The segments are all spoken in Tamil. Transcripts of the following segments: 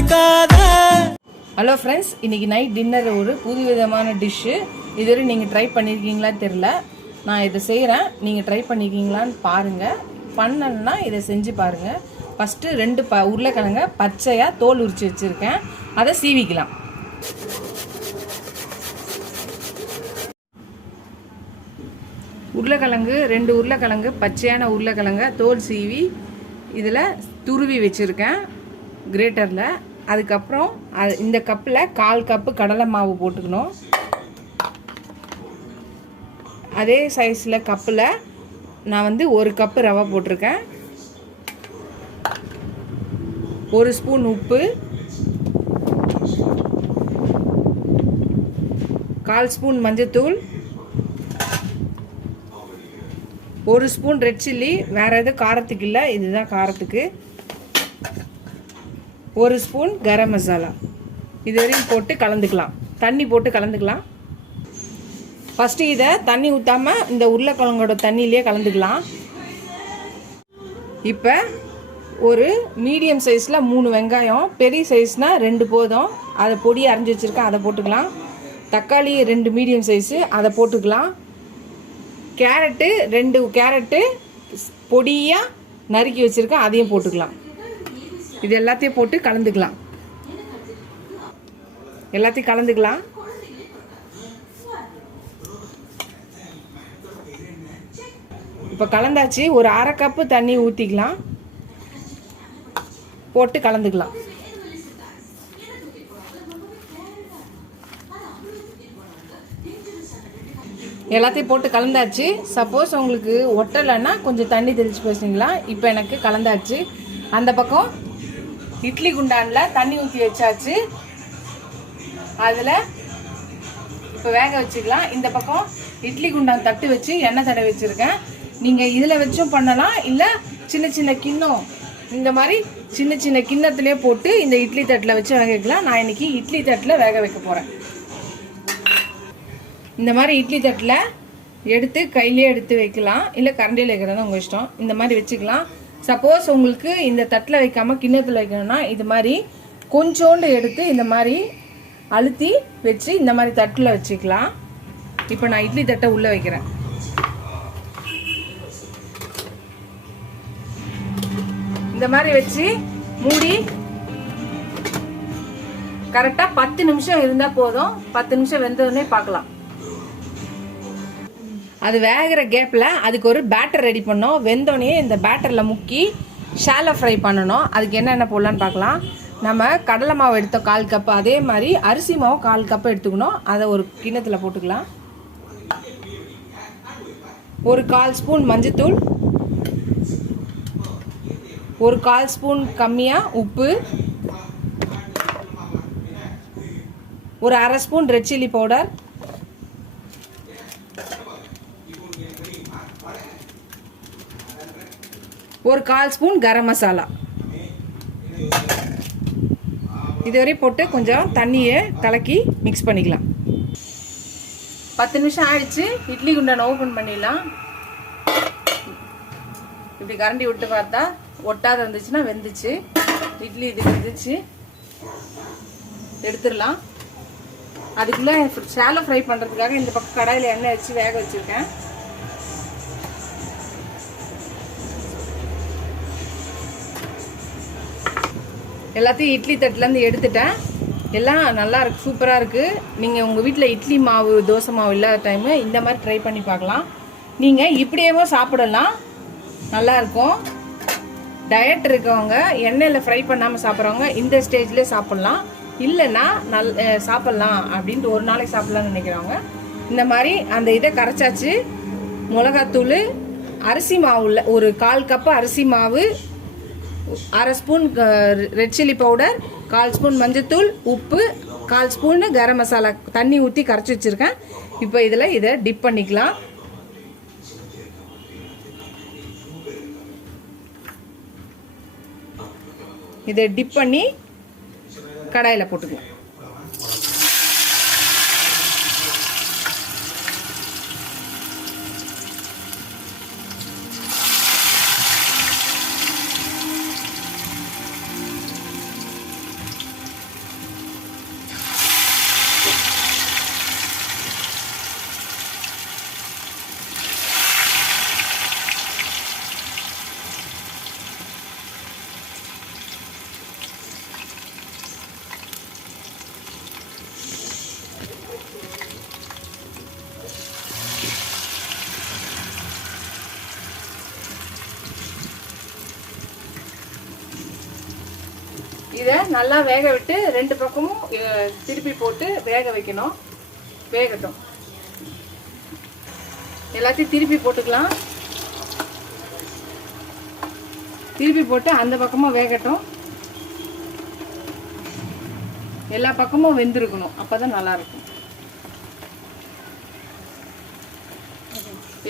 நினைக்காத. ஹலோ ஃப்ரெண்ட்ஸ், இன்றைக்கி நைட் டின்னர் ஒரு புது விதமான டிஷ்ஷு. இதுவரை நீங்கள் ட்ரை பண்ணியிருக்கீங்களா தெரில. நான் இதை செய்கிறேன், நீங்கள் ட்ரை பண்ணியிருக்கீங்களான்னு பாருங்கள். பண்ணணுன்னா இதை செஞ்சு பாருங்கள். ஃபஸ்ட்டு 2 உருளைக்கிழங்க பச்சையாக தோல் உரித்து வச்சுருக்கேன், அதை சீவிக்கலாம். உருளைக்கிழங்கு 2 உருளைக்கிழங்கு பச்சையான உருளைக்கிழங்க தோல் சீவி இதில் துருவி வச்சுருக்கேன் கிரேட்டரில். அதுக்கப்புறம் இந்த கப்பில் 1/4 கப்பு கடலை மாவு போட்டுக்கணும். அதே சைஸில் கப்பில் நான் 1 கப்பு ரவை போட்டிருக்கேன். 1 ஸ்பூன் உப்பு, 1/4 ஸ்பூன் மஞ்சத்தூள், 1 ஸ்பூன் ரெட் சில்லி. வேறு எதுவும் காரத்துக்கு இல்லை, இதுதான் காரத்துக்கு. 1 ஸ்பூன் கரம் மசாலா. இது வரையும் போட்டு கலந்துக்கலாம், தண்ணி போட்டு கலந்துக்கலாம். ஃபஸ்ட்டு இதை தண்ணி ஊற்றாமல் இந்த உருளைக்கிழங்கோட தண்ணியிலே கலந்துக்கலாம். இப்போ ஒரு மீடியம் சைஸில் 3 வெங்காயம், பெரிய சைஸ்னால் 2 போதும், அதை பொடி அரைஞ்சி வச்சுருக்கேன், அதை போட்டுக்கலாம். தக்காளி 2 மீடியம் சைஸு, அதை போட்டுக்கலாம். கேரட்டு 2 கேரட்டு பொடியாக நறுக்கி வச்சுருக்கேன், அதையும் போட்டுக்கலாம். இது எல்லாத்தையும் போட்டு கலந்துக்கலாம். எல்லாத்தையும் கலந்துக்கலாம். இப்போ கலந்தாச்சு. ஒரு 1/2 கப்பு தண்ணி ஊற்றிக்கலாம், போட்டு கலந்துக்கலாம். எல்லாத்தையும் போட்டு கலந்தாச்சு. சப்போஸ் உங்களுக்கு ஒட்டலைன்னா கொஞ்சம் தண்ணி தெளித்து பேசுனீங்களா. இப்போ எனக்கு கலந்தாச்சு. அந்த பக்கம் இட்லி குண்டானில் தண்ணி ஊற்றி வச்சாச்சு, அதில் இப்போ வேக வச்சுக்கலாம். இந்த பக்கம் இட்லி குண்டான் தட்டு வச்சு எண்ணெய் தடவை வச்சுருக்கேன். நீங்கள் இதில் வச்சும் பண்ணலாம், இல்லை சின்ன சின்ன கிண்ணம் இந்த மாதிரி சின்ன சின்ன கிண்ணத்துலேயே போட்டு இந்த இட்லி தட்டில் வச்சு வேக வைக்கலாம். நான் இன்றைக்கி இட்லி தட்டில் வேக வைக்க போகிறேன். இந்த மாதிரி இட்லி தட்டில் எடுத்து கையிலே எடுத்து வைக்கலாம், இல்லை கரண்டியில் வைக்கிறதா உங்கள் இஷ்டம். இந்த மாதிரி வச்சுக்கலாம். சப்போஸ் உங்களுக்கு இந்த தட்டில் வைக்காமல் கிண்ணத்தில் வைக்கணும்னா இது மாதிரி கொஞ்சோண்டு எடுத்து இந்த மாதிரி அழுத்தி வச்சு இந்த மாதிரி தட்டில் வச்சுக்கலாம். இப்போ நான் இட்லி தட்டை உள்ளே வைக்கிறேன். இந்த மாதிரி வச்சு மூடி கரெக்டாக 10 நிமிஷம் இருந்தால் போதும். 10 நிமிஷம் வெந்ததுன்னே பார்க்கலாம். அது வேகிற கேப்பில் அதுக்கு ஒரு பேட்டர் ரெடி பண்ணோம். வெந்தோடனே இந்த பேட்டரில் முக்கி ஷாலோ ஃப்ரை பண்ணணும். அதுக்கு என்னென்ன போடலான்னு பார்க்கலாம். நம்ம கடலை மாவு எடுத்தோம் 1/4 கப்பு, அதே மாதிரி அரிசி மாவு 1/4 கப்பு எடுத்துக்கணும். அதை ஒரு கிண்ணத்தில் போட்டுக்கலாம். ஒரு 1/4 ஸ்பூன் மஞ்சத்தூள், ஒரு 1/4 ஸ்பூன் கம்மியாக உப்பு, ஒரு 1/2 ஸ்பூன் ரெட் சில்லி பவுடர், ஒரு 1/4 ஸ்பூன் கரம் மசாலா. இதுவரை போட்டு கொஞ்சம் தண்ணியை கலக்கி மிக்ஸ் பண்ணிக்கலாம். 10 நிமிஷம் ஆயிடுச்சு. இட்லி குண்டான் ஓப்பன் பண்ணிடலாம். இப்படி கரண்டி விட்டு பார்த்தா ஒட்டாத இருந்துச்சுன்னா வெந்துச்சு. இட்லி இது வெந்துச்சு, எடுத்துடலாம். அதுக்குள்ளே ஷாலோ ஃப்ரை பண்ணுறதுக்காக இந்த பக்கம் கடாயில் எண்ணெய் வச்சு வேக வச்சுருக்கேன். எல்லாத்தையும் இட்லி தட்டிலேருந்து எடுத்துட்டேன். எல்லாம் நல்லா இருக்கு, சூப்பராக இருக்குது. நீங்கள் உங்கள் வீட்டில் இட்லி மாவு தோசை மாவு இல்லாத டைமு இந்த மாதிரி ட்ரை பண்ணி பார்க்கலாம். நீங்கள் இப்படியேவோ சாப்பிடலாம், நல்லாயிருக்கும். டயட் இருக்கவங்க, எண்ணெயில் ஃப்ரை பண்ணாமல் சாப்பிட்றவங்க இந்த ஸ்டேஜ்லேயே சாப்பிட்லாம். இல்லைன்னா சாப்பிட்லாம் அப்படின்ட்டு ஒரு நாளைக்கு சாப்பிட்லான்னு நினைக்கிறவங்க இந்த மாதிரி அந்த இதை கரைச்சாச்சு. மிளகாத்தூள், அரிசி மாவுல ஒரு 1/4 கப்பு அரிசி மாவு, 1/2 spoon red chilli powder, 1/4 spoon மஞ்சத்தூள், உப்பு, 1/4 ஸ்பூன் கரம் மசாலா தண்ணி ஊற்றி கரைச்சி வச்சுருக்கேன். இப்போ இதில் இதை டிப் பண்ணிக்கலாம். இதை டிப் பண்ணி கடாயில் போட்டுக்கலாம். இதை நல்லா வேக விட்டு 2 பக்கமும் திருப்பி போட்டு வேக வைக்கணும். வேகட்டும். எல்லாத்தையும் திருப்பி போட்டுக்கலாம். திருப்பி போட்டு அந்த பக்கமும் வேகட்டும். எல்லா பக்கமும் வெந்திருக்கணும், அப்பதான் நல்லா இருக்கும்.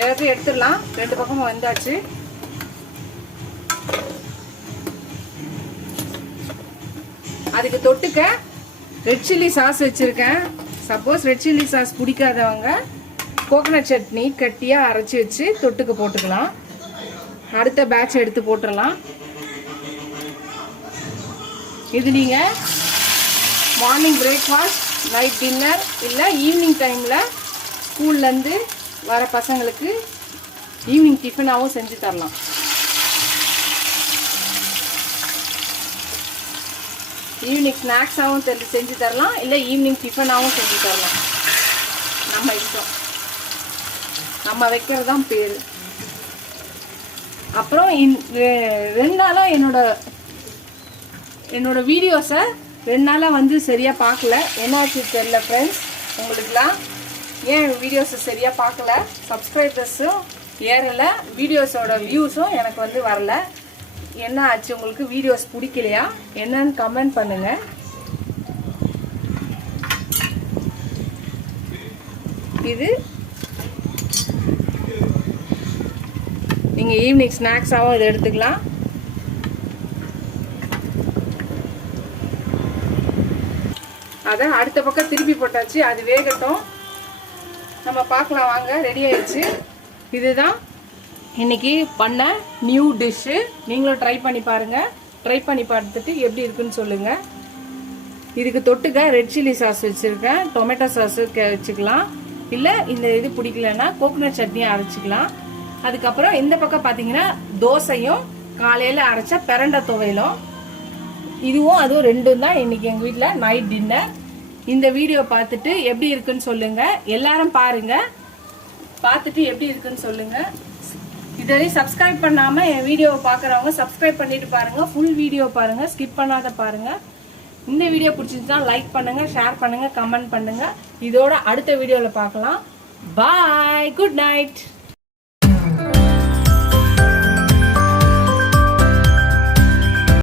எல்லாத்தையும் எடுத்துடலாம். 2 பக்கமும் வெந்தாச்சு. அதுக்கு தொட்டுக்க ரெட் சில்லி சாஸ் வச்சிருக்கேன். சப்போஸ் ரெட் சில்லி சாஸ் பிடிக்காதவங்க கோகனட் சட்னி கட்டியாக அரைச்சி வச்சு தொட்டுக்க போட்டுக்கலாம். அடுத்த பேட்ச் எடுத்து போட்டுடலாம். இது நீங்கள் மார்னிங் பிரேக்ஃபாஸ்ட், நைட் டின்னர், இல்லை ஈவினிங் டைமில் ஸ்கூல்லேருந்து வர பசங்களுக்கு ஈவினிங் டிஃபனாகவும் செஞ்சு தரலாம். ஈவினிங் ஸ்நாக்ஸாகவும் செஞ்சு தரலாம், இல்லை ஈவினிங் டிஃபனாகவும் செஞ்சு தரலாம். நம்ம இஷ்டம், நம்ம வைக்கிறது தான் பேர். அப்புறம் 2 நாளாக என்னோட வீடியோஸை 2 நாளாக வந்து சரியாக பார்க்கல. என்னாச்சு தெரியல ஃப்ரெண்ட்ஸ். உங்களுக்குலாம் ஏன் வீடியோஸை சரியாக பார்க்கல, சப்ஸ்கிரைபர்ஸும் ஏறலை, வீடியோஸோட வியூஸும் எனக்கு வந்து வரல. என்ன ஆச்சு, உங்களுக்கு வீடியோஸ் பிடிக்கலையா என்னன்னு கமெண்ட் பண்ணுங்க. இது நீங்க ஈவினிங் ஸ்நாக்ஸாகவும் இதை எடுத்துக்கலாம். அதை அடுத்த பக்கம் திருப்பி போட்டாச்சு. அது வேகட்டும், நம்ம பார்க்கலாம் வாங்க. ரெடி ஆயிடுச்சு. இதுதான் இன்னைக்கு பண்ண நியூ டிஷ்ஷு. நீங்களும் ட்ரை பண்ணி பாருங்கள். ட்ரை பண்ணி பார்த்துட்டு எப்படி இருக்குன்னு சொல்லுங்கள். இதுக்கு தொட்டுக்க ரெட் சில்லி சாஸ் வச்சுருக்கேன். டொமேட்டோ சாஸு வச்சுக்கலாம், இல்லை இந்த இது பிடிக்கலன்னா கோகனட் சட்னியை அரைச்சிக்கலாம். அதுக்கப்புறம் இந்த பக்கம் பார்த்தீங்கன்னா தோசையும் காலையில் அரைச்ச பிரண்டை துவையலும், இதுவும் அதுவும் 2 தான் இன்னைக்கு எங்கள் வீட்டில் நைட் டின்னர். இந்த வீடியோ பார்த்துட்டு எப்படி இருக்குன்னு சொல்லுங்கள். எல்லாரும் பாருங்கள், பார்த்துட்டு எப்படி இருக்குன்னு சொல்லுங்கள். இதுவரையும் சப்ஸ்கிரைப் பண்ணாமல் என் வீடியோவை பார்க்குறவங்க சப்ஸ்கிரைப் பண்ணிட்டு பாருங்கள். ஃபுல் வீடியோ பாருங்கள், ஸ்கிப் பண்ணாத பாருங்கள். இந்த வீடியோ பிடிச்சிருந்தா லைக் பண்ணுங்கள், ஷேர் பண்ணுங்கள், கமெண்ட் பண்ணுங்கள். இதோட அடுத்த வீடியோவில் பார்க்கலாம். பாய், குட் நைட்.